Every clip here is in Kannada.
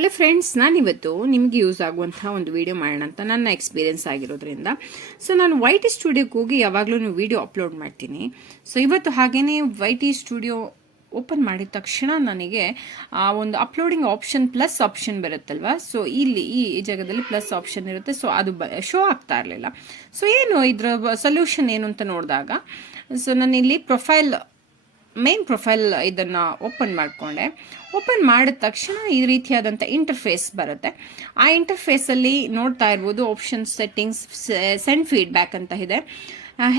ಹಲೋ ಫ್ರೆಂಡ್ಸ್, ನಾನಿವತ್ತು ನಿಮಗೆ ಯೂಸ್ ಆಗುವಂಥ ಒಂದು ವಿಡಿಯೋ ಮಾಡೋಣ ಅಂತ ನನ್ನ ಎಕ್ಸ್ಪೀರಿಯೆನ್ಸ್ ಆಗಿರೋದ್ರಿಂದ. ಸೊ ನಾನು ವೈಟಿ ಸ್ಟುಡಿಯೋಕ್ಕೆ ಹೋಗಿ ಯಾವಾಗಲೂ ವಿಡಿಯೋ ಅಪ್ಲೋಡ್ ಮಾಡ್ತೀನಿ. ಸೊ ಇವತ್ತು ಹಾಗೇ ವೈಟಿ ಸ್ಟುಡಿಯೋ ಓಪನ್ ಮಾಡಿದ ತಕ್ಷಣ ನನಗೆ ಒಂದು ಅಪ್ಲೋಡಿಂಗ್ ಆಪ್ಷನ್ ಪ್ಲಸ್ ಆಪ್ಷನ್ ಬರುತ್ತಲ್ವ. ಸೊ ಇಲ್ಲಿ ಈ ಜಾಗದಲ್ಲಿ ಪ್ಲಸ್ ಆಪ್ಷನ್ ಇರುತ್ತೆ. ಸೊ ಅದು ಶೋ ಆಗ್ತಾ ಇರಲಿಲ್ಲ. ಸೊ ಏನು ಇದರ ಸೊಲ್ಯೂಷನ್ ಏನು ಅಂತ ನೋಡಿದಾಗ, ಸೊ ನಾನು ಇಲ್ಲಿ ಮೇನ್ ಪ್ರೊಫೈಲ್ ಇದನ್ನು ಓಪನ್ ಮಾಡಿಕೊಂಡೆ. ಓಪನ್ ಮಾಡಿದ ತಕ್ಷಣ ಈ ರೀತಿಯಾದಂಥ ಇಂಟರ್ಫೇಸ್ ಬರುತ್ತೆ. ಆ ಇಂಟರ್ಫೇಸಲ್ಲಿ ನೋಡ್ತಾ ಇರ್ಬೋದು, ಆಪ್ಷನ್ ಸೆಟ್ಟಿಂಗ್ಸ್, ಸೆಂಡ್ ಫೀಡ್ಬ್ಯಾಕ್ ಅಂತ ಇದೆ,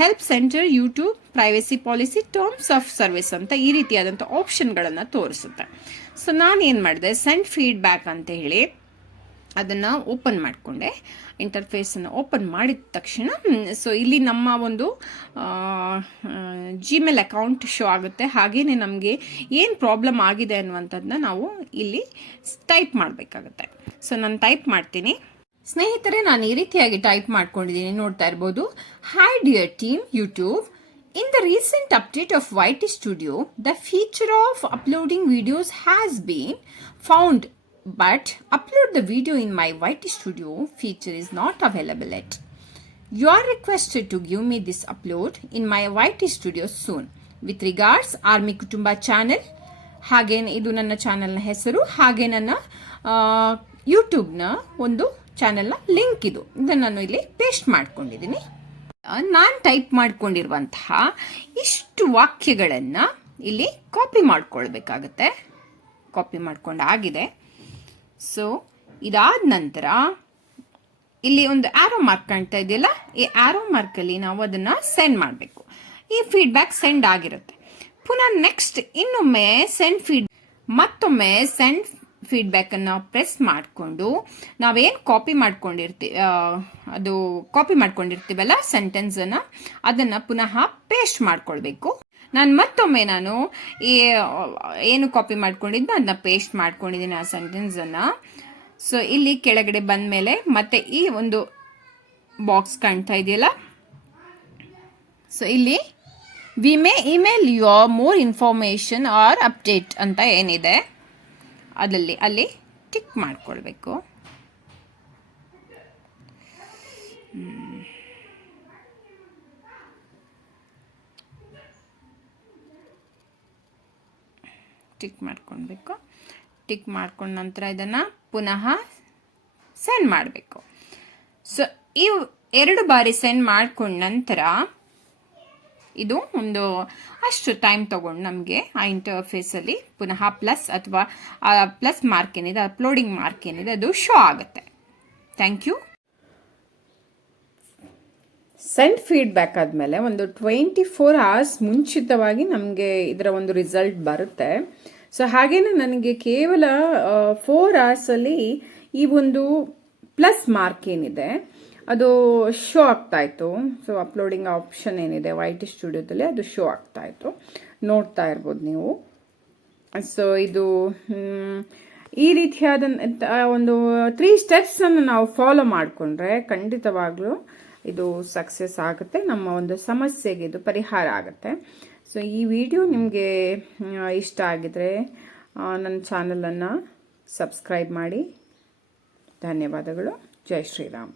help centre, YouTube, privacy policy, terms of service ಅಂತ ಈ ರೀತಿಯಾದಂಥ ಆಪ್ಷನ್ಗಳನ್ನು ತೋರಿಸುತ್ತೆ. ಸೊ ನಾನು ಏನು ಮಾಡಿದೆ, ಸೆಂಡ್ ಫೀಡ್ಬ್ಯಾಕ್ ಅಂತ ಹೇಳಿ ಅದನ್ನು ಓಪನ್ ಮಾಡಿಕೊಂಡೆ. ಇಂಟರ್ಫೇಸನ್ನು ಓಪನ್ ಮಾಡಿದ ತಕ್ಷಣ ಸೊ ಇಲ್ಲಿ ನಮ್ಮ ಒಂದು ಜಿಮೇಲ್ ಅಕೌಂಟ್ ಶೋ ಆಗುತ್ತೆ. ಹಾಗೆಯೇ ನಮಗೆ ಏನು ಪ್ರಾಬ್ಲಮ್ ಆಗಿದೆ ಅನ್ನುವಂಥದ್ದನ್ನ ನಾವು ಇಲ್ಲಿ ಟೈಪ್ ಮಾಡಬೇಕಾಗುತ್ತೆ. ಸೊ ನಾನು ಟೈಪ್ ಮಾಡ್ತೀನಿ. ಸ್ನೇಹಿತರೆ, ನಾನು ಈ ರೀತಿಯಾಗಿ ಟೈಪ್ ಮಾಡ್ಕೊಂಡಿದ್ದೀನಿ, ನೋಡ್ತಾ ಇರ್ಬೋದು. Hi dear team YouTube, in the recent update of YT Studio, the feature of uploading videos has been found, but upload the video in my YT Studio feature is not available yet. You are requested to give me this upload in my YT Studio soon. With regards, Army Kutumba channel. ಹಾಗೆ ಇದು ನನ್ನ ಚಾನೆಲ್ನ ಹೆಸರು, ಹಾಗೆ ನನ್ನ ಯೂಟ್ಯೂಬ್ನ ಒಂದು ಚಾನೆಲ್ನ ಲಿಂಕ್ ಇದನ್ನು ನಾನು ಇಲ್ಲಿ ಪೇಸ್ಟ್ ಮಾಡ್ಕೊಂಡಿದ್ದೀನಿ. ನಾನು ಟೈಪ್ ಮಾಡ್ಕೊಂಡಿರುವಂತಹ ಇಷ್ಟು ವಾಕ್ಯಗಳನ್ನು ಇಲ್ಲಿ ಕಾಪಿ ಮಾಡ್ಕೊಳ್ಬೇಕಾಗತ್ತೆ. ಕಾಪಿ ಮಾಡ್ಕೊಂಡು ಆಗಿದೆ. ಸೊ ಇದಾದ ನಂತರ ಇಲ್ಲಿ ಒಂದು ಆರೋ ಮಾರ್ಕ್ ಕಾಣ್ತಾ ಇದೆಯಲ್ಲ, ಈ ಆರೋ ಮಾರ್ಕಲ್ಲಿ ನಾವು ಅದನ್ನು ಸೆಂಡ್ ಮಾಡಬೇಕು. ಈ ಫೀಡ್ಬ್ಯಾಕ್ ಸೆಂಡ್ ಆಗಿರುತ್ತೆ. ಪುನಃ ನೆಕ್ಸ್ಟ್ ಇನ್ನೊಮ್ಮೆ ಮತ್ತೊಮ್ಮೆ ಸೆಂಡ್ ಫೀಡ್ಬ್ಯಾಕನ್ನು ಪ್ರೆಸ್ ಮಾಡಿಕೊಂಡು ನಾವೇನು ಕಾಪಿ ಮಾಡ್ಕೊಂಡಿರ್ತೀವಲ್ಲ ಸೆಂಟೆನ್ಸನ್ನು, ಅದನ್ನು ಪುನಃ ಪೇಸ್ಟ್ ಮಾಡ್ಕೊಳ್ಬೇಕು. ಮತ್ತೊಮ್ಮೆ ನಾನು ಏನು ಕಾಪಿ ಮಾಡ್ಕೊಂಡಿದ್ದೆ ಅದನ್ನ ಪೇಸ್ಟ್ ಮಾಡ್ಕೊಂಡಿದ್ದೀನಿ ಆ ಸೆಂಟೆನ್ಸನ್ನು. ಸೊ ಇಲ್ಲಿ ಕೆಳಗಡೆ ಬಂದ ಮೇಲೆ ಮತ್ತೆ ಈ ಒಂದು ಬಾಕ್ಸ್ ಕಾಣ್ತಾ ಇದೆಯಲ್ಲ, ಸೊ ಇಲ್ಲಿ we may email your more information or update ಅಂತ ಏನಿದೆ ಅಲ್ಲಿ ಟಿಕ್ ಮಾಡ್ಕೊಳ್ಬೇಕು. ಟಿಕ್ ಮಾಡ್ಕೊಳ್ಬೇಕು. ಟಿಕ್ ಮಾಡ್ಕೊಂಡ ನಂತರ ಇದನ್ನು ಪುನಃ ಸೆಂಡ್ ಮಾಡಬೇಕು. ಸೊ ಈ 2 ಬಾರಿ ಸೆಂಡ್ ಮಾಡ್ಕೊಂಡ ನಂತರ ಇದು ಒಂದು ಅಷ್ಟು ಟೈಮ್ ತಗೊಂಡು ನಮಗೆ ಆ ಇಂಟರ್ಫೇಸಲ್ಲಿ ಪುನಃ ಪ್ಲಸ್ ಅಥವಾ ಪ್ಲಸ್ ಮಾರ್ಕ್ ಏನಿದೆ, ಅಪ್ಲೋಡಿಂಗ್ ಮಾರ್ಕ್ ಏನಿದೆ, ಅದು ಶೋ ಆಗುತ್ತೆ. Thank you. ಸೆಂಡ್ ಫೀಡ್ಬ್ಯಾಕ್ ಆದಮೇಲೆ ಒಂದು 24 hours ಮುಂಚಿತವಾಗಿ ನಮಗೆ ಇದರ ಒಂದು ರಿಸಲ್ಟ್ ಬರುತ್ತೆ. ಸೊ ಹಾಗೇನೆ ನನಗೆ ಕೇವಲ 4 hours ಈ ಒಂದು ಪ್ಲಸ್ ಮಾರ್ಕ್ ಏನಿದೆ ಅದು ಶೋ ಆಗ್ತಾಯಿತ್ತು. ಸೊ ಅಪ್ಲೋಡಿಂಗ್ ಆಪ್ಷನ್ ಏನಿದೆ YT ಸ್ಟುಡಿಯೋದಲ್ಲಿ ಅದು ಶೋ ಆಗ್ತಾಯಿತ್ತು, ನೋಡ್ತಾ ಇರ್ಬೋದು ನೀವು. ಸೊ ಇದು ಈ ರೀತಿಯಾದಂಥ ಒಂದು 3 ಸ್ಟೆಪ್ಸನ್ನು ನಾವು ಫಾಲೋ ಮಾಡಿಕೊಂಡ್ರೆ ಖಂಡಿತವಾಗ್ಲೂ ಇದು ಸಕ್ಸಸ್ ಆಗುತ್ತೆ. ನಮ್ಮ ಒಂದು ಸಮಸ್ಯೆಗೆ ಇದು ಪರಿಹಾರ ಆಗುತ್ತೆ. ಸೊ ಈ ವಿಡಿಯೋ ನಿಮಗೆ ಇಷ್ಟ ಆಗಿದ್ರೆ ನನ್ನ ಚಾನಲನ್ನು ಸಬ್ಸ್ಕ್ರೈಬ್ ಮಾಡಿ. ಧನ್ಯವಾದಗಳು. ಜೈ ಶ್ರೀರಾಮ್.